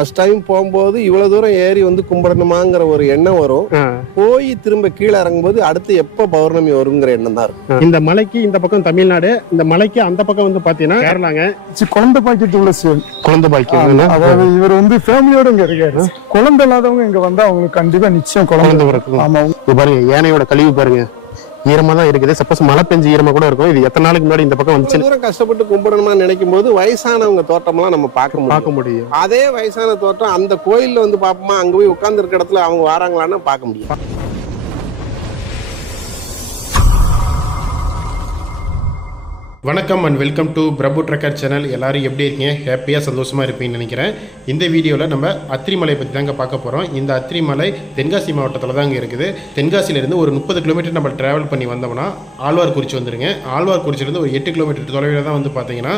First time போகும்போது இவ்வளவு தூரம் ஏறி வந்து கும்பிடணுமாங்கிற ஒரு எண்ணம் வரும். போய் திரும்ப கீழே இறங்கும்போது அடுத்து எப்ப பௌர்ணமி வருங்கிற எண்ணம் தான் இருக்கும். இந்த மலைக்கு இந்த பக்கம் தமிழ்நாடு, இந்த மலைக்கு அந்த பக்கம் வந்து பாத்தீங்கன்னா கேரளாங்க. குழந்தை பாக்கிட்டு உள்ள சிவன். குழந்தை பாக்கியம். அதாவது இவர் வந்து ஃபேமிலியோட இங்க இருக்காரு. குழந்தை இல்லாதவங்க இங்க வந்தா அவங்களுக்கு கண்டிப்பா நிச்சயம் குழந்தை இருக்கும். ஆமா, பாருங்க யானையோட கழிவு பாருங்க, ஈரமா தான் இருக்குது. சப்போஸ் மழை பெஞ்சு ஈரமா கூட இருக்கும். இது எத்தனை நாளைக்கு முன்னாடி இந்த பக்கம் வந்துச்சு. தூரம் கஷ்டப்பட்டு கும்பிடணுமா நினைக்கும் போது வயசானவங்க தோட்டம்லாம் நம்ம பார்க்க முடியும். அதே வயசான தோட்டம் அந்த கோயில்ல வந்து பார்ப்போமா, அங்க போய் உட்கார்ந்து இருக்க இடத்துல அவங்க வராங்களான்னு பார்க்க முடியும். வணக்கம் and welcome to Prabhu trucker channel. எல்லோரும் எப்படி இருக்கீங்க? ஹாப்பியாக சந்தோஷமாக இருப்பீங்கன்னு நினைக்கிறேன். இந்த வீடியோவில் நம்ம அத்திரிமலை பற்றி தாங்க பார்க்க போகிறோம். இந்த அத்திரிமலை தென்காசி மாவட்டத்தில் தாங்க இருக்குது. தென்காசியிலேருந்து ஒரு 30 கிலோமீட்டர் நம்ம ட்ராவல் பண்ணி வந்தோம்னா ஆழ்வார்குறிச்சி வந்துருங்க. ஆழ்வார்குறிச்சிலேருந்து ஒரு 8 கிலோமீட்டர் தொலைவில் தான் வந்து பார்த்தீங்கன்னா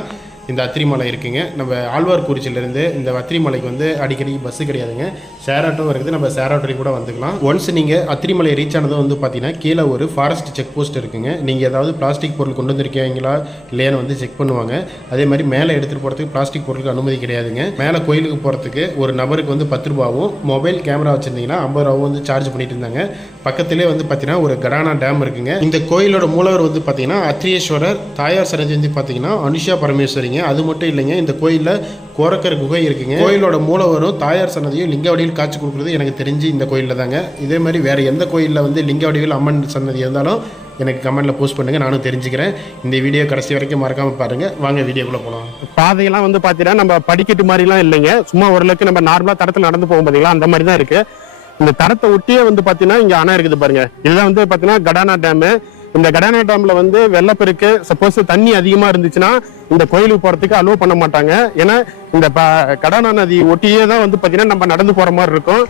இந்த அத்திரிமலை இருக்குங்க. நம்ம ஆழ்வார்குறிச்சியிலேருந்து இந்த அத்திரிமலைக்கு வந்து அடிக்கடி பஸ்ஸு கிடையாதுங்க, ஷேர் ஆட்டோவும் இருக்குது. நம்ம ஷேர் ஆட்டோலையும் கூட வந்துக்கலாம். ஒன்ஸ் நீங்கள் அத்திரிமலை ரீச் ஆனதும் வந்து பார்த்தீங்கன்னா கீழே ஒரு ஃபாரஸ்ட் செக் போஸ்ட் இருக்குங்க. நீங்கள் ஏதாவது பிளாஸ்டிக் பொருள் கொண்டு வந்திருக்கீங்களா இல்லையான்னு வந்து செக் பண்ணுவாங்க. அதே மாதிரி மேலே எடுத்துகிட்டு போகிறதுக்கு பிளாஸ்டிக் பொருளுக்கு அனுமதி கிடையாதுங்க. மேலே கோயிலுக்கு போகிறதுக்கு ஒரு நபருக்கு வந்து 10 ரூபாவும் மொபைல் கேமரா வச்சுருந்தீங்கன்னா 50 ரூபாவும் வந்து சார்ஜ் பண்ணிட்டு இருந்தாங்க. பக்கத்திலே வந்து பார்த்தீங்கன்னா ஒரு கடானா டேம் இருக்குங்க. இந்த கோயிலோட மூலவர் வந்து பார்த்தீங்கன்னா அத்ரியேஸ்வரர், தாயார் சன்னதி வந்து பார்த்தீங்கன்னா அனுஷா பரமேஸ்வரி. அது மட்டும் இல்லைங்க, இந்த கோயிலில் கோரக்கர் குகை இருக்குங்க. கோயிலோட மூலவரும் தாயார் சன்னதியும் லிங்க வடிவில் காட்சி கொடுக்குறது எனக்கு தெரிஞ்சு இந்த கோயிலில் தாங்க. இதே மாதிரி வேறு எந்த கோயிலில் வந்து லிங்க வடிவில் அம்மன் சன்னதி இருந்தாலும் எனக்கு கமெண்ட்டில் போஸ்ட் பண்ணுங்கள், நானும் தெரிஞ்சுக்கிறேன். இந்த வீடியோ கடைசி வரைக்கும் மறக்காமல் பாருங்கள். வாங்க வீடியோக்குள்ளே போகலாம். பாதையெல்லாம் வந்து பார்த்தீங்கன்னா நம்ம படிக்கட்டு மாதிரிலாம் இல்லைங்க, சும்மா ஓரளவுக்கு நம்ம நார்மலாக தரத்தில் நடந்து போகும் பார்த்தீங்களா, அந்த மாதிரி தான் இருக்குது. இந்த தரத்தை ஒட்டியே வந்து பார்த்தீங்கன்னா இங்கே அணை இருக்குது பாருங்க. இதுதான் வந்து பார்த்தீங்கன்னா கடானா டேமு. இந்த கடானா டேம்ல வந்து வெள்ளப்பெருக்கு, சப்போஸ் தண்ணி அதிகமா இருந்துச்சுன்னா இந்த கோயிலுக்கு போறதுக்கு அலோவ் பண்ண மாட்டாங்க. ஏன்னா இந்த கடானா நதி ஒட்டியே தான் வந்து பாத்தீங்கன்னா நம்ம நடந்து போற மாதிரி இருக்கும்.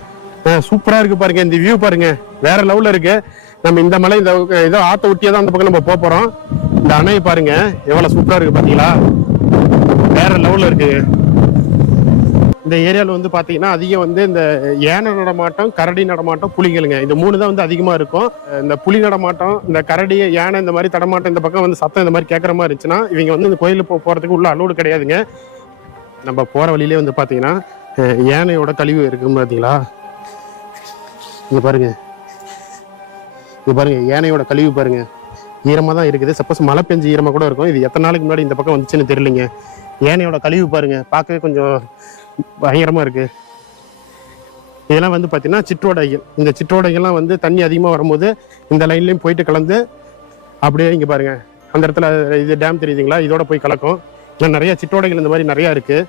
சூப்பரா இருக்கு பாருங்க, இந்த வியூ பாருங்க, வேற லெவல்ல இருக்கு. நம்ம இந்த மலை இந்த ஏதோ ஆத்த ஒட்டியே தான் அந்த பக்கம் நம்ம போறோம். இந்த அணையை பாருங்க எவ்வளவு சூப்பரா இருக்கு பாத்தீங்களா, வேற லெவல்ல இருக்கு. இந்த ஏரியாவில் வந்து பார்த்தீங்கன்னா அதிகம் வந்து இந்த யானை நடமாட்டம், கரடி நடமாட்டம், புலிகளுங்க, இந்த 3 தான் வந்து அதிகமாக இருக்கும். இந்த புலி நடமாட்டம், இந்த கரடி, யானை இந்த மாதிரி தடமாட்டம், இந்த பக்கம் வந்து சத்தம் இந்த மாதிரி கேட்குற மாதிரி இருந்துச்சுன்னா இவங்க வந்து இந்த கோயிலுக்கு போகிறதுக்கு உள்ள அலோடு கிடையாதுங்க. நம்ம போகிற வழியிலே வந்து பார்த்தீங்கன்னா யானையோட கழிவு இருக்குன்னு பார்த்தீங்களா, இங்கே பாருங்க, இங்கே பாருங்க யானையோட கழிவு பாருங்க, ஈரமாக தான் இருக்குது. சப்போஸ் மழை பெஞ்சு ஈரமாக கூட இருக்கும். இது எத்தனை நாளைக்கு முன்னாடி இந்த பக்கம் வந்துச்சுன்னு தெரியலைங்க. யானையோட கழிவு பாருங்க, பார்க்கவே கொஞ்சம் பயங்கரமா இருக்கு. இதெல்லாம் வந்து பாத்தீங்கன்னா சிற்றோடைகள். இந்த சிற்றோடைகள்லாம் வந்து தண்ணி அதிகமா வரும்போது இந்த லைன்லயும் போயிட்டு கலந்து அப்படியே இங்க பாருங்க அந்த இடத்துல இது டேம் தெரியுதுங்களா, இதோட போய் கலக்கும். இன்னும் நிறைய சிற்றோடைகள் இந்த மாதிரி நிறைய இருக்கு.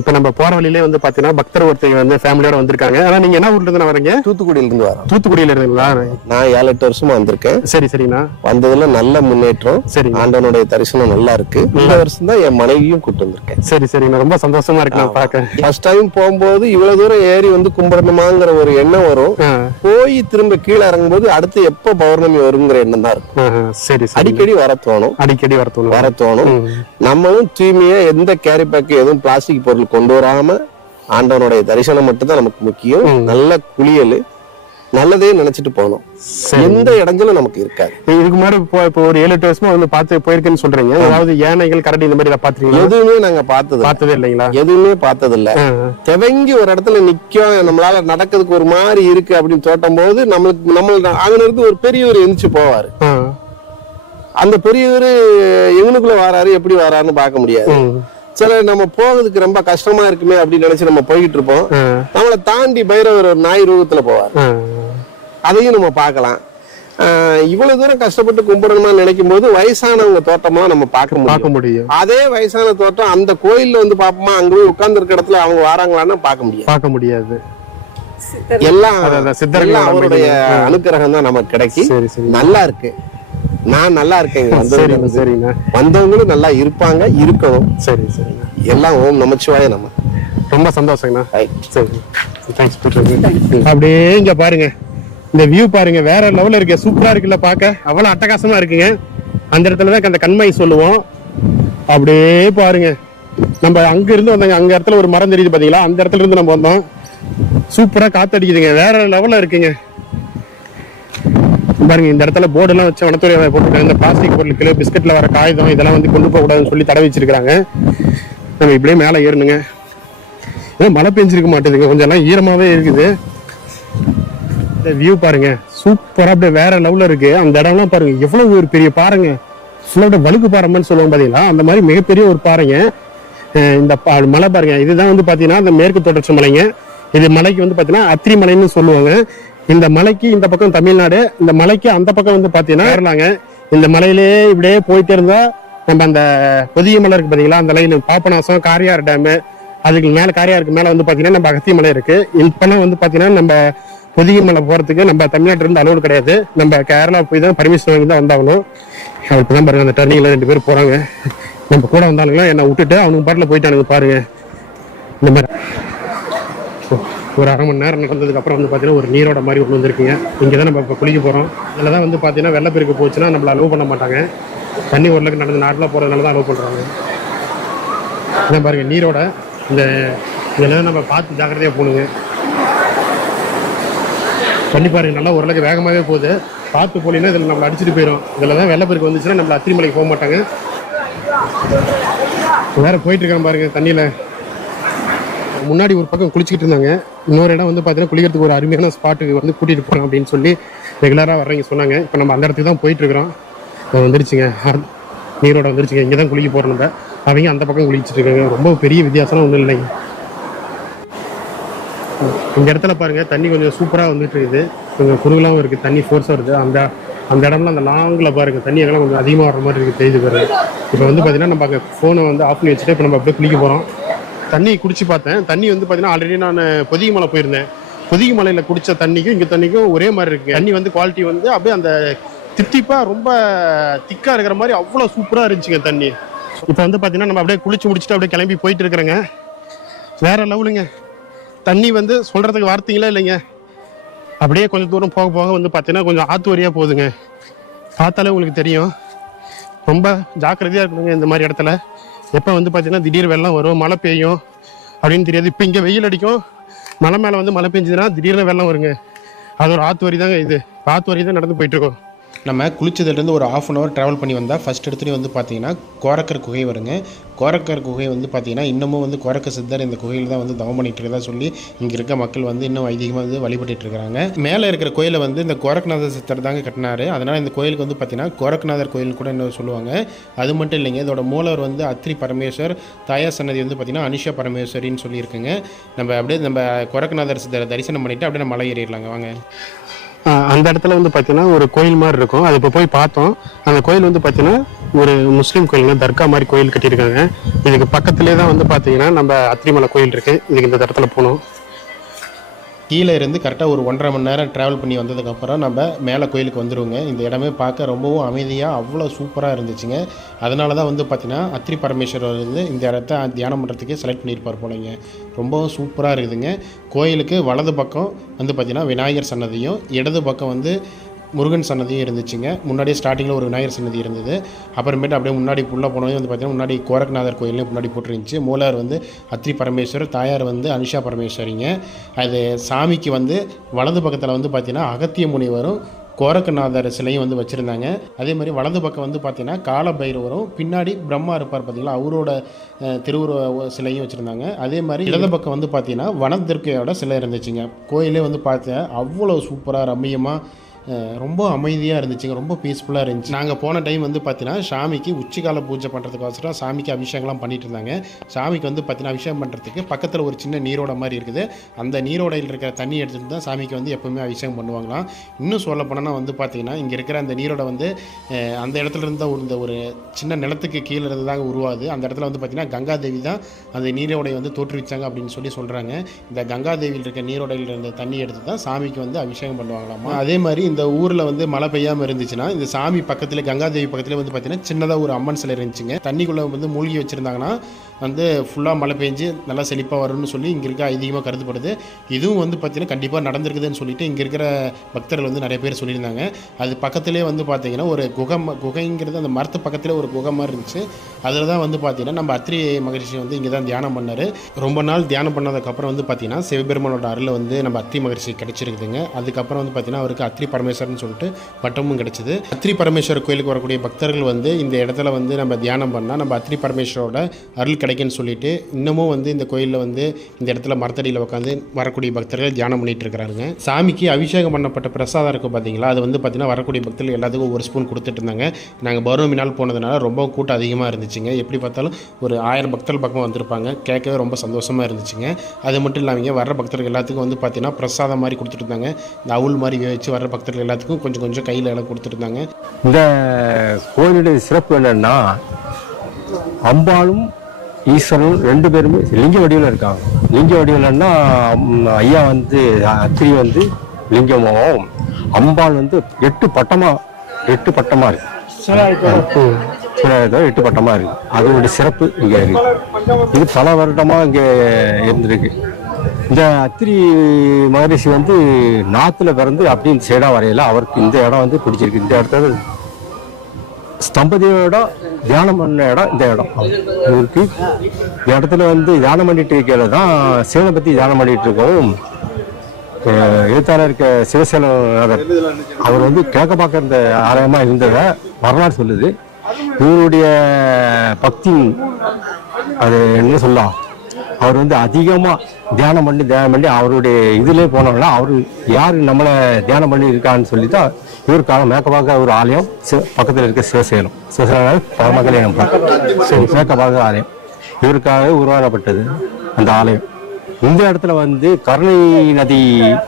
இப்ப நம்ம போற வழியிலே வந்து பாத்தீங்கன்னா பக்தர் ஒருத்தர் வந்து ஃபேமிலியோட வந்திருக்காங்க. அதான் நீங்க என்ன ஊர்ல இருந்து வரீங்க? தூத்துக்குடியில இருந்து வரோம். தூத்துக்குடியில இருந்தீங்களா? நான் 7-8 வருஷமா வந்திருக்கேன். சரி சரிண்ணா. வந்ததுல நல்ல முன்னேற்றம். சரி, ஆண்டவனுடைய தரிசனம் நல்லா இருக்கு. இந்த வருஷம் தான் என் மனைவியும் கூட்டு வந்திருக்கேன். சரி சரிண்ணா, ரொம்ப சந்தோஷமா இருக்கு நான் பார்க்க. ஃபர்ஸ்ட் டைம் போகும்போது இவ்வளவு தூரம் ஏறி வந்து கும்பிடணுமாங்கிற ஒரு எண்ணம் வரும். போய் திரும்ப கீழே இறங்கும்போது அடுத்து எப்ப பௌர்ணமி வருங்கிற எண்ணம் தான் இருக்கும். சரி, அடிக்கடி வர தோணும். அடிக்கடி வர தோணும். நம்மளும் தூய்மையா எந்த கேரி பேக் எதுவும் பிளாஸ்டிக் கொண்டு வராம ஆண்டவனுடைய தரிசனம் மட்டும் தான் நமக்கு முக்கியம். நல்ல குளியல், நல்லதே நினைச்சிட்டு போகணும். எந்த இடைஞ்சலும் நமக்கு இருக்காது. இதுக்கு முன்னாடி இப்போ ஒரு 7-8 வருஷமா வந்து பார்த்து போயிருக்கேன்னு சொல்றீங்க. அதாவது யானைகள், கரடி இந்த மாதிரி பாத்துருக்கீங்க? எதுவுமே நாங்க பார்த்ததே இல்லைங்களா? எதுவுமே பார்த்தது இல்ல. தெவங்கி ஒரு இடத்துல நிக்கும், நம்மளால நடக்கிறதுக்கு ஒரு மாதிரி இருக்கு அப்படின்னு தோட்டும் போது நம்மளுக்கு அங்க இருந்து ஒரு பெரியவர் எந்திரிச்சு போவாரு. அந்த பெரியவர் எங்கனுக்குள்ள வராரு, எப்படி வராருன்னு பார்க்க முடியாது. சில நம்ம போகிறதுக்கு ரொம்ப கஷ்டமா இருக்குமே அப்படின்னு நினைச்சு நம்ம போய்கிட்டு இருப்போம். நம்மளை தாண்டி பைரவர் ஒரு நாய் ரூபத்துல போவார், அதையும் நம்ம பார்க்கலாம். இவ்வளவு தூரம் கஷ்டப்பட்டு கும்பிடணுமா நினைக்கும் போது வயசானவங்க தோட்டம்லாம் நம்ம பார்க்க முடியும். அதே வயசான தோட்டம் அந்த கோயில்ல வந்து பார்ப்போமா, அங்க போய் உட்கார்ந்து இருக்க இடத்துல அவங்க வராங்களான்னு பார்க்க முடியாது. எல்லாம் அவருடைய அனுக்கிரகம் தான் நமக்கு கிடைக்கும். நல்லா இருக்கு, நான் நல்லா இருக்கேன். வந்தவங்களும் நல்லா இருப்பாங்க, இருக்கணும். சரி சரி, எல்லாம் ஓம் நமச்சிவாய நம்ம. ரொம்ப சந்தோஷங்கண்ணா. சரி, அப்படியே இங்க பாருங்க, இந்த வியூ பாருங்க, வேற லெவல்ல இருக்கு. சூப்பரா இருக்குல்ல, பார்க்க அவ்வளவு அட்டகாசமா இருக்குங்க. அந்த இடத்துலதான் அந்த கண்மை சொல்லுவோம். அப்படியே பாருங்க, நம்ம அங்க இருந்து வந்தாங்க, அங்க இடத்துல ஒரு மரம் தெரியுது பாத்தீங்களா, அந்த இடத்துல இருந்து நம்ம வந்தோம். சூப்பரா காத்தடிக்குதுங்க, வேற லெவல்ல இருக்குங்க. பாருங்க, இந்த இடத்துல போர்டு எல்லாம் வச்சு வனத்துறை போட்டுருக்காங்க. இந்த பிளாஸ்டிக் பொருட்கள், பிஸ்கட்ல வர காகிதம் இதெல்லாம் வந்து கொண்டு போக கூடாதுன்னு சொல்லி தடை வச்சிருக்காங்க. நம்ம இப்படியே மேல ஏறணுங்க. ஏதோ மழை பெஞ்சிருக்க மாட்டேதுங்க, கொஞ்சம் எல்லாம் ஈரமாவே இருக்குது. இந்த வியூ பாருங்க, சூப்பரா அப்படியே வேற லெவல்ல இருக்கு. அந்த இடம்லாம் பாருங்க, எவ்வளவு ஒரு பெரிய பாறைங்க, ஃபுல்லோட வழுக்கு பாறைன்னு சொல்லுவாங்க பாத்தீங்களா, அந்த மாதிரி மிகப்பெரிய ஒரு பாறைங்க. இந்த மலை பாருங்க, இதுதான் வந்து பாத்தீங்கன்னா இந்த மேற்கு தொடர்ச்சி மலைங்க. இது மலைக்கு வந்து பாத்தீங்கன்னா அத்திரி மலைன்னு சொல்லுவாங்க. இந்த மலைக்கு இந்த பக்கம் தமிழ்நாடு, இந்த மலைக்கு அந்த பக்கம் வந்து பாத்தீங்கன்னா கேரளாங்க. இந்த மலையிலேயே இப்படியே போயிட்டே இருந்தா நம்ம அந்த பொதிய மலை இருக்கு பாத்தீங்களா, அந்த லைன் பாபநாசம், காரியார் டேமு, அதுக்கு மேல காரியாருக்கு மேல வந்து பாத்தீங்கன்னா நம்ம அகத்திய மலை இருக்கு. இப்பெல்லாம் வந்து பாத்தீங்கன்னா நம்ம பொதிய மலை போறதுக்கு நம்ம தமிழ்நாட்டில இருந்து அலோடு கிடையாது, நம்ம கேரளா போய் தான் பர்மிஷன் வாங்கி தான் வந்தாகணும். இப்பதான் பாருங்க அந்த டர்னிங்ல 2 பேர் போறாங்க, நம்ம கூட வந்தாலுங்களா என்னை விட்டுட்டு அவனுக்கு பாட்டில் போயிட்டானுங்க பாருங்க. இந்த மாதிரி ஒரு அரை மணி நேரம் நடந்ததுக்கு அப்புறம் வந்து பார்த்தீங்கன்னா ஒரு நீரோட மாதிரி ஒன்று வந்துருக்குங்க. இங்கே தான் நம்ம இப்போ குளிக்க போகிறோம். இதில் தான் வந்து பார்த்தீங்கன்னா வெள்ளப்பெருக்கு போச்சுன்னா நம்மளை அலோவ் பண்ண மாட்டாங்க. தண்ணி ஓரளவுக்கு நடந்து நாட்டில் போகிறதுனால தான் அலோவ் பண்ணுறாங்க. இதான் பாருங்கள் நீரோட இந்த இதெல்லாம் நம்ம பார்த்து ஜாக்கிரதையாக போகணுங்க. தண்ணி பாருங்க நல்லா ஓரளவுக்கு வேகமாகவே போகுது, பார்த்து போனீங்கன்னா இதில் நம்மளை அடிச்சுட்டு போயிடும். இதில் தான் வெள்ளப்பெருக்கு வந்துச்சுன்னா நம்மளை அத்திரிமலைக்கு போக மாட்டாங்க. வேற போயிட்டு இருக்கான் பாருங்க தண்ணியில். முன்னாடி ஒரு பக்கம் குளிச்சுக்கிட்டு இருந்தாங்க, இன்னொரு இடம் வந்து பார்த்தீங்கன்னா குளிக்கிறதுக்கு ஒரு அருமையான ஸ்பாட்டுக்கு வந்து கூட்டிகிட்டு போகிறோம் அப்படின்னு சொல்லி ரெகுலராக வர்றவங்க சொன்னாங்க. இப்போ நம்ம அந்த இடத்துக்கு தான் போயிட்டு இருக்கிறோம். வந்துருச்சுங்க, நீரோட வந்துருச்சுங்க. இங்கே தான் குளிக்க போகிறோம் நம்ம. அவங்க அந்த பக்கம் குளிச்சுட்டு இருக்காங்க. ரொம்ப பெரிய வித்தியாசம்லாம் ஒன்றும் இல்லைங்க. இந்த இடத்துல பாருங்க தண்ணி கொஞ்சம் சூப்பராக வந்துட்டு இருக்குது, கொஞ்சம் குறுகலாகவும் இருக்குது, தண்ணி ஃபோர்ஸாக வருது. அந்த இடம்லாம் அந்த லாங்கில் பாருங்க தண்ணி எல்லாம் கொஞ்சம் அதிகமாக வர மாதிரி இருக்குது, தெரியுது பாருங்க. இப்போ வந்து பார்த்தீங்கன்னா நம்ம அங்கே ஃபோனை வந்து ஆஃப் பண்ணி வச்சுட்டு இப்போ நம்ம அப்படியே குளிக்க போகிறோம். தண்ணி குடிச்சு பார்த்தேன். தண்ணி வந்து பார்த்தீங்கன்னா ஆல்ரெடி நான் பொதிகை மலை போயிருந்தேன். பொதிகை மலையில் குடித்த தண்ணிக்கும் இங்கே தண்ணிக்கும் ஒரே மாதிரி இருக்குது. தண்ணி வந்து குவாலிட்டி வந்து அப்படியே அந்த தித்திப்பாக ரொம்ப திக்காக இருக்கிற மாதிரி அவ்வளோ சூப்பராக இருந்துச்சுங்க தண்ணி. இப்போ வந்து பார்த்தீங்கன்னா நம்ம அப்படியே குளிச்சு முடிச்சுட்டு அப்படியே கிளம்பி போயிட்டு இருக்கிறேங்க. வேற லெவலுங்க தண்ணி வந்து சொல்கிறதுக்கு வார்த்தைங்களே இல்லைங்க. அப்படியே கொஞ்சம் தூரம் போக போக வந்து பார்த்தீங்கன்னா கொஞ்சம் ஆற்று வழியாக போகுதுங்க. பார்த்தாலே உங்களுக்கு தெரியும். ரொம்ப ஜாக்கிரதையாக இருக்கணுங்க இந்த மாதிரி இடத்துல. எப்போ வந்து பார்த்தீங்கன்னா திடீர் வெள்ளம் வரும், மழை பெய்யும் அப்படின்னு தெரியாது. இப்போ இங்கே வெயில் அடிக்கும், மலை மேலே வந்து மழை பெஞ்சதுன்னா திடீர்னு வெள்ளம் வருங்க. அது ஒரு ஆற்று வரி தாங்க. இது ஆற்று வரி தான் நடந்து போயிட்டுருக்கோம். நம்ம குளிச்சதுலேருந்து ஒரு 1/2 hour ட்ராவல் பண்ணி வந்தால் ஃபஸ்ட் இடத்துலேயும் வந்து பார்த்திங்கன்னா கோரக்கர் குகை வருங்க. கோரக்கர் குகை வந்து பார்த்திங்கன்னா இன்னமும் வந்து கோரக்க சித்தர் இந்த குகையில் தான் வந்து தவம் பண்ணிட்டு இருக்கதா சொல்லி இங்கே இருக்க மக்கள் வந்து இன்னும் அதிகமாக வந்து வழிபட்டு இருக்கிறாங்க. மேலே இருக்கிற கோயிலை வந்து இந்த கோரக்நாதர் சித்தர் தாங்க கட்டினார். அதனால் இந்த கோயிலுக்கு வந்து பார்த்திங்கன்னா கோரக்நாதர் கோயில் கூட என்ன சொல்லுவாங்க. அது மட்டும் இல்லைங்க, இதோட மூலவர் வந்து அத்ரி பரமேஸ்வர், தாயார் சன்னதி வந்து பார்த்திங்கன்னா அனுஷா பரமேஸ்வரின்னு சொல்லியிருக்குங்க. நம்ம அப்படியே நம்ம கோரக்நாதர் சித்தரை தரிசனம் பண்ணிவிட்டு அப்படியே நம்ம மலை ஏறிடலாங்க வாங்க. அந்த இடத்துல வந்து பார்த்தீங்கன்னா ஒரு கோயில் மாதிரி இருக்கும், அது இப்போ போய் பார்த்தோம். அந்த கோயில் வந்து பார்த்தீங்கன்னா ஒரு முஸ்லீம் கோயிலுங்க, தர்கா மாதிரி கோயில் கட்டியிருக்காங்க. இதுக்கு பக்கத்துலேயே தான் வந்து பார்த்தீங்கன்னா நம்ம அத்திரிமலை கோயில் இருக்குது. இதுக்கு இந்த இடத்துல போகணும். கீழே இருந்து கரெக்டாக ஒரு 1.5 மணி நேரம் ட்ராவல் பண்ணி வந்ததுக்கப்புறம் நம்ம மேலே கோயிலுக்கு வந்துடுவோங்க. இந்த இடமே பார்க்க ரொம்பவும் அமைதியாக அவ்வளோ சூப்பராக இருந்துச்சுங்க. அதனால தான் வந்து பார்த்திங்கன்னா அத்ரி பரமேஸ்வரர் வந்து இந்த இடத்த தியானம் பண்ணுறதுக்கே செலக்ட் பண்ணியிருப்பார் போலங்க. ரொம்பவும் சூப்பராக இருக்குதுங்க. கோயிலுக்கு வலது பக்கம் வந்து பார்த்திங்கன்னா விநாயகர் சன்னதியும், இடது பக்கம் வந்து முருகன் சன்னதியும் இருந்துச்சுங்க. முன்னாடியே ஸ்டார்டிங்கில் ஒரு விநாயகர் சன்னதி இருந்தது. அப்புறமேட்டு அப்படியே முன்னாடி உள்ளே போனோடனே வந்து பார்த்திங்கன்னா முன்னாடி கோரக்நாதர் கோயிலையும் முன்னாடி போட்டுருந்துச்சு. மூலவர் வந்து அத்ரி பரமேஸ்வரர், தாயார் வந்து அனுஷா பரமேஸ்வரிங்க. அது சாமிக்கு வந்து வலது பக்கத்தில் வந்து பார்த்திங்கன்னா அகத்திய முனிவரும் கோரக்கநாதர் சிலையும் வந்து வச்சுருந்தாங்க. அதே மாதிரி வலது பக்கம் வந்து பார்த்திங்கன்னா காலபைரவரும், பின்னாடி பிரம்மா இருப்பார் பார்த்திங்களா, அவரோட திருவுருவ சிலையும் வச்சுருந்தாங்க. அதே மாதிரி இடது பக்கம் வந்து பார்த்திங்கன்னா வனதுர்க்கையோட சிலை இருந்துச்சுங்க. கோயிலே வந்து பார்த்தேன் அவ்வளோ சூப்பராக ரம்மியமாக ரொம்ப அமைதியாக இருந்துச்சுங்க, ரொம்ப பீஸ்ஃபுல்லாக இருந்துச்சு. நாங்கள் போன டைம் வந்து பார்த்தீங்கன்னா சாமிக்கு உச்சிக்கால பூஜை பண்ணுறதுக்கோசரம் சாமிக்கு அபிஷேகம்லாம் பண்ணிட்டு இருந்தாங்க. சாமிக்கு வந்து பார்த்தீங்கன்னா அபிஷேகம் பண்ணுறதுக்கு பக்கத்தில் ஒரு சின்ன நீரோட மாதிரி இருக்குது. அந்த நீரோடையில் இருக்கிற தண்ணி எடுத்துகிட்டு தான் சாமிக்கு வந்து எப்போவுமே அபிஷேகம் பண்ணுவாங்களாம். இன்னும் சொல்ல போனால் வந்து பார்த்தீங்கன்னா இங்கே இருக்கிற அந்த நீரோட வந்து அந்த இடத்துல இருந்த ஒரு சின்ன நிலத்துக்கு கீழே இருந்து தாங்க உருவாது. அந்த இடத்துல வந்து பார்த்தீங்கன்னா கங்காதேவி தான் அந்த நீரோடையை வந்து தோற்றுவிச்சாங்க அப்படின்னு சொல்லி சொல்கிறாங்க. இந்த கங்காதேவியில் இருக்க நீரோடையில் இருந்த தண்ணி எடுத்து தான் சாமிக்கு வந்து அபிஷேகம் பண்ணுவாங்களாமா. அதே மாதிரி இந்த ஊரில் வந்து மழை பெய்யாமல் இருந்துச்சுன்னா இந்த சாமி பக்கத்தில் கங்காதேவி பக்கத்தில் வந்து பார்த்தீங்கன்னா சின்னதாக ஒரு அம்மன் சிலை இருந்துச்சுங்க. தண்ணிக்குள்ளே வந்து மூழ்கி வச்சுருந்தாங்கன்னா வந்து ஃபுல்லாக மழை பெஞ்சு நல்லா செழிப்பாக வரும்னு சொல்லி இங்கே இருக்க அதிகமாக கருதப்படுது. இதுவும் வந்து பார்த்தீங்கன்னா கண்டிப்பாக நடந்திருக்குதுன்னு சொல்லிட்டு இங்கே இருக்கிற பக்தர்கள் வந்து நிறைய பேர் சொல்லியிருந்தாங்க. அது பக்கத்துலேயே வந்து பார்த்தீங்கன்னா ஒரு குகைங்கிறது அந்த மரத்து பக்கத்தில் ஒரு குகை மாதிரி இருந்துச்சு. அதில் தான் வந்து பார்த்தீங்கன்னா நம்ம அத்ரி மகரிஷி வந்து இங்கே தான் தியானம் பண்ணார். ரொம்ப நாள் தியானம் பண்ணதுக்கப்புறம் வந்து பார்த்தீங்கன்னா சிவபெருமானோட அருள் வந்து நம்ம அத்ரி மகரிஷி கிடைச்சிருக்குதுங்க. அதுக்கப்புறம் வந்து பார்த்தீங்கன்னா அவருக்கு அத்ரி பரமேஸ்வரன் சொல்லிட்டு பட்டமும் கிடைச்சிது. அத்திரி பரமேஸ்வரர் கோயிலுக்கு வரக்கூடிய பக்தர்கள் வந்து இந்த இடத்துல வந்து நம்ம தியானம் பண்ணால் நம்ம அத்திரி பரமேஸ்வரோட அருள் கிடைக்குன்னு சொல்லிட்டு இன்னமும் வந்து இந்த கோயிலில் வந்து இந்த இடத்துல மரத்தடியில் உட்காந்து வரக்கூடிய பக்தர்கள் தியானம் பண்ணிட்டு இருக்கிறாங்க. சாமிக்கு அபிஷேகம் பண்ணப்பட்ட பிரசாதம் இருக்கும் பார்த்தீங்களா, அது வந்து பார்த்தீங்கன்னா வரக்கூடிய பக்தர்கள் எல்லாத்துக்கும் ஒரு ஸ்பூன் கொடுத்துட்டு இருந்தாங்க. நாங்கள் பௌர்ணமி நாள் போனதுனால ரொம்ப கூட்டம் அதிகமாக இருந்துச்சுங்க. எப்படி பார்த்தாலும் ஒரு 1000 பக்தர்கள் பக்கம் வந்திருப்பாங்க. கேட்கவே ரொம்ப சந்தோஷமாக இருந்துச்சுங்க. அது மட்டும் இல்லாமல் வர்ற பக்தர்கள் எல்லாத்துக்கும் வந்து பார்த்தீங்கன்னா பிரசாதம் மாதிரி கொடுத்துட்டு இருந்தாங்க. இந்த அவுள் மாதிரி வச்சு வர்ற பக்தர்கள் எல்லாத்துக்கும் கொஞ்சம் கொஞ்சம் கையில் எல்லாம் கொடுத்துட்டு இருந்தாங்க. இந்த கோயிலுடைய சிறப்பு என்னன்னா, அம்பாளும் ஈஸ்வரனும் 2 பேருமே லிங்க வடிவில் இருக்காங்க. லிங்க வடிவில்னா ஐயா வந்து அத்திரி வந்து லிங்கமாகவும், அம்பாள் வந்து 8 பட்டமா இருக்கு. 8 பட்டமா இருக்கு. அதோட சிறப்பு இங்க இருக்கு. இது பல வருடமா இங்க இருந்திருக்கு. இந்த அத்திரி மகரிஷி வந்து நாத்துல பிறந்து அப்படி இந்த சைடா வரையில அவருக்கு இந்த இடம் வந்து பிடிச்சிருக்கு. இந்த இடத்துல ஸ்தம்பதியோட தியானம் பண்ண இடம் இந்த இடம் இருக்கு. இந்த இடத்துல வந்து தியானம் பண்ணிட்டு இருக்கையில தான் சிவனை பத்தி தியானம் பண்ணிட்டு இருக்கவும் எழுத்தாளர் இருக்க சிவசேனநாதர் அவர் வந்து கிழக்க பார்க்க இந்த ஆலயமா இருந்தத வரலாறு சொல்லுது. இவருடைய பக்தி அது என்ன சொல்லலாம், அவர் வந்து அதிகமா தியானம் பண்ணி அவருடைய இதுலேயே போனோம்னா அவரு யாரு நம்மளை தியானம் பண்ணி இருக்கான்னு சொல்லி தான் இவருக்காக மேக்கப்பாக ஒரு ஆலயம் பக்கத்தில் இருக்க சிவசேனம் பரமகல்யாணம் மேக்கப்பாக ஆலயம் இவருக்காக உருவாக்கப்பட்டது அந்த ஆலயம். இந்த இடத்துல வந்து கருணை நதி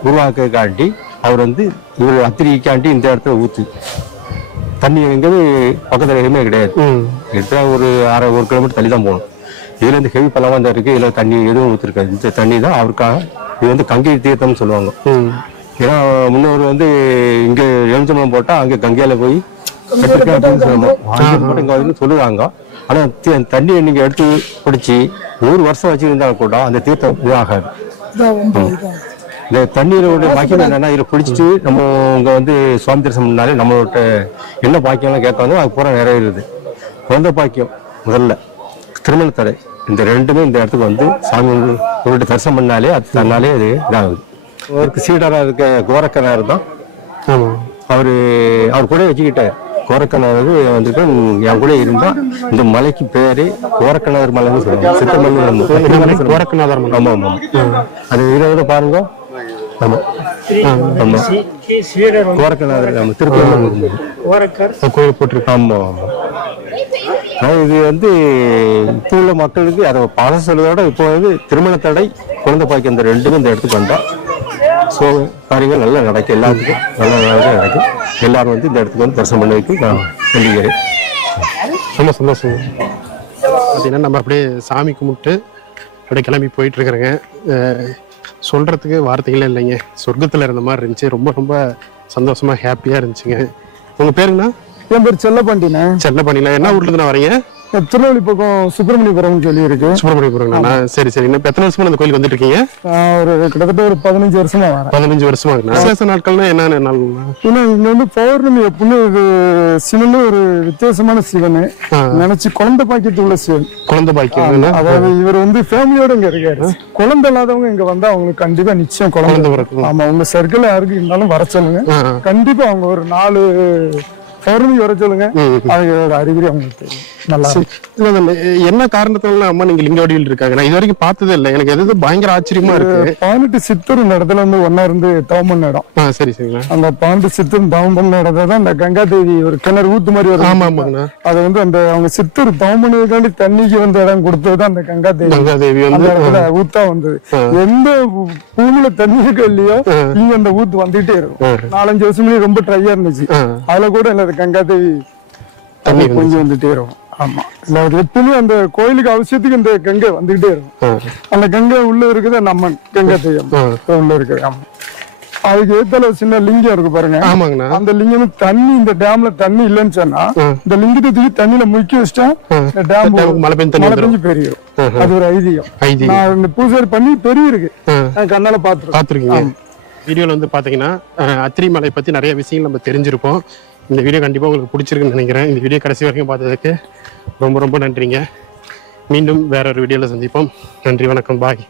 உருவாக்காண்டி அவர் வந்து இவர் அத்திரிக்காண்டி இந்த இடத்துல ஊத்து தண்ணி எங்கிறது பக்கத்துல எதுவுமே கிடையாது. கிட்ட ஒரு 1 கிலோமீட்டர் தள்ளி தான் போகணும். இதுல இருந்து ஹெவி பள்ளமா தான் இருக்கு. இதுல தண்ணி எதுவும் ஊத்திருக்காது. இந்த தண்ணி தான் அவருக்காக. இது வந்து கங்கை தீர்த்தம்னு சொல்லுவாங்க. ஏன்னா முன்னோர் வந்து இங்க எலுமிச்சம்பழம் போட்டா அங்க கங்கையில போய் சொல்லுவாங்க. ஆனா தண்ணியை நீங்க எடுத்து பிடிச்சி 100 வருஷம் வச்சிருந்தா கூட அந்த தீர்த்தம் இதாகாது. இந்த தண்ணீரோட பாக்கியம் என்னன்னா, இதில் பிடிச்சிட்டு நம்ம இங்க வந்து சுவாமி தரிசனம் பண்ணாலே நம்மளோட என்ன பாக்கியம்லாம் கேட்காதோ அது பூரா நிறைவேறுது. குழந்தை பாக்கியம் முதல்ல, திருமண தடை, இந்த 2மே இந்த இடத்துக்கு வந்து சாமி உங்கள்கிட்ட தரிசனம் பண்ணாலே அது தன்னாலே அது இதாகுது. அவருக்கு சீடராக இருக்க கோரக்கனார் தான் அவர் கூட வச்சுக்கிட்டார். கோரக்கனார் வந்துட்டு என் கூட இருந்தா இந்த மலைக்கு பேரு கோரக்கநாதர் மலைன்னு சொல்லுவாங்க. சித்தமல்லி கோரக்கநாதர் மலை. ஆமா ஆமா, அது இதை பாருங்க. ஆமா ஆமா, கோரக்கநாதர் நம்ம திருப்பதி கோயில் போட்டிருக்கு. ஆமா ஆமா, இது வந்து இப்போ உள்ள மக்களுக்கு அதை பழச சொல்றதோட இப்போ வந்து திருமண தடை, குழந்தை பாய்க்கு இந்த 2மே இந்த இடத்துக்கு வந்தா ஸோ காரியங்கள் நல்லா நடக்கும். எல்லாத்துக்கும் நல்லா நடக்கும். எல்லாரும் வந்து இந்த இடத்துக்கு வந்து தரிசனம் பண்ணி வைக்கும். நான் சொல்லிக்கிறேன். ரொம்ப சந்தோஷம். பார்த்தீங்கன்னா நம்ம அப்படியே சாமி கும்பிட்டு அப்படியே கிளம்பி போயிட்டு இருக்கிறேங்க. சொல்றதுக்கு வார்த்தைகளே இல்லைங்க. சொர்க்கத்தில் இருந்த மாதிரி இருந்துச்சு. ரொம்ப ரொம்ப சந்தோஷமா ஹாப்பியா இருந்துச்சுங்க. உங்க பேருங்கண்ணா? என் பேர் செல்லப்பாண்டிண்ணே. செல்லப்பாண்டிண்ணா, என்ன ஊர்ல இருந்து வரீங்க? திருநெல்வேலி பக்கம் சுப்பிரமணியபுரம் சொல்லி இருக்கு. சுப்பிரமணியபுரம். சரி சரி. இன்னும் எத்தனை வருஷமா அந்த கோயிலுக்கு வந்துட்டு இருக்கீங்க? ஒரு கிட்டத்தட்ட ஒரு 15 வருஷமா வரேன். 15 வருஷமா இருக்கு. விசேஷ நாட்கள்னா என்னென்ன நாள்? இங்க வந்து பௌர்ணமி எப்பவுமே சிவன் ஒரு வித்தியாசமான சிவன் நினைச்சு குழந்தை பாக்கியத்து உள்ள சிவன். குழந்தை பாக்கியம், அதாவது இவர் வந்து ஃபேமிலியோட இங்க இருக்காரு. குழந்தை இல்லாதவங்க இங்க வந்தா அவங்களுக்கு கண்டிப்பா நிச்சயம் குழந்தை வரும். ஆமா, உங்க சர்க்கிள் யாருக்கு இருந்தாலும் வர சொல்லுங்க. கண்டிப்பா அவங்க ஒரு 4 பௌர்ணமி வர சொல்லுங்க. அதோட அறிகுறி அவங்களுக்கு தெரியும். நல்லா என்ன காரணத்தால அம்மா நீங்க லிங்க வடிவில் இருக்காங்க? நான் இது வரைக்கும் பார்த்ததே இல்லை. எனக்கு எது பயங்கர ஆச்சரியமா இருக்கு. 18 சித்தர் இந்த இடத்துல வந்து ஒன்னா இருந்து தவம் பண்ண இடம். சரி சரிங்க. அந்த 18 சித்தர் தவம் பண்ண இடத்துல தான் இந்த கங்கா தேவி ஒரு கிணறு ஊத்து மாதிரி வரும். ஆமா ஆமாங்க. அது வந்து அந்த அவங்க சித்தர் தவம் பண்ணதுக்காண்டி தண்ணிக்கு வந்து இடம் கொடுத்ததுதான் அந்த கங்கா தேவி. கங்கா தேவி வந்து ஊத்தா வந்தது. எந்த பூமியில தண்ணி இருக்கு இல்லையோ இங்க அந்த ஊத்து வந்துட்டே இருக்கும். 4-5 வருஷம் முன்னாடி ரொம்ப ட்ரையா இருந்துச்சு. அதுல கூட இல்ல கங்கா தேவி தண்ணி கொஞ்சம் வந்துட்டே இருக்கும். ஆமா, எப்பவுமே அந்த கோயிலுக்கு அவசியத்துக்கு இந்த கங்கை வந்துகிட்டே இருக்கும். அந்த கங்கை உள்ள இருக்குது நம்ம கங்கை தெய்வம் உள்ள இருக்குது. ஆமா, அதுக்கு ஏத்தால சின்ன லிங்கம் இருக்கு பாருங்க. ஆமாங்கண்ணா. அந்த லிங்கம் தண்ணி, இந்த டேம்ல தண்ணி இல்லைன்னு சொன்னா இந்த லிங்கத்தை தூக்கி தண்ணியில முக்கி வச்சுட்டா இந்த டேம் மழை பெஞ்சு பெரியும். அது ஒரு ஐதீகம். நான் இந்த பூஜை பண்ணி பெரிய இருக்கு, கண்ணால பாத்துருக்கீங்க. வீடியோல வந்து பாத்தீங்கன்னா அத்திரி மலை பத்தி நிறைய விஷயங்கள் நம்ம தெரிஞ்சிருப்போம். இந்த வீடியோ கண்டிப்பா உங்களுக்கு பிடிச்சிருக்குன்னு நினைக்கிறேன். இந்த வீடியோ கடைசி வரைக்கும் பார்த்ததுக்கு ரொம்ப ரொம்ப நன்றிங்க. மீண்டும் வேற ஒரு வீடியோல சந்திப்போம். நன்றி, வணக்கம், பாய்.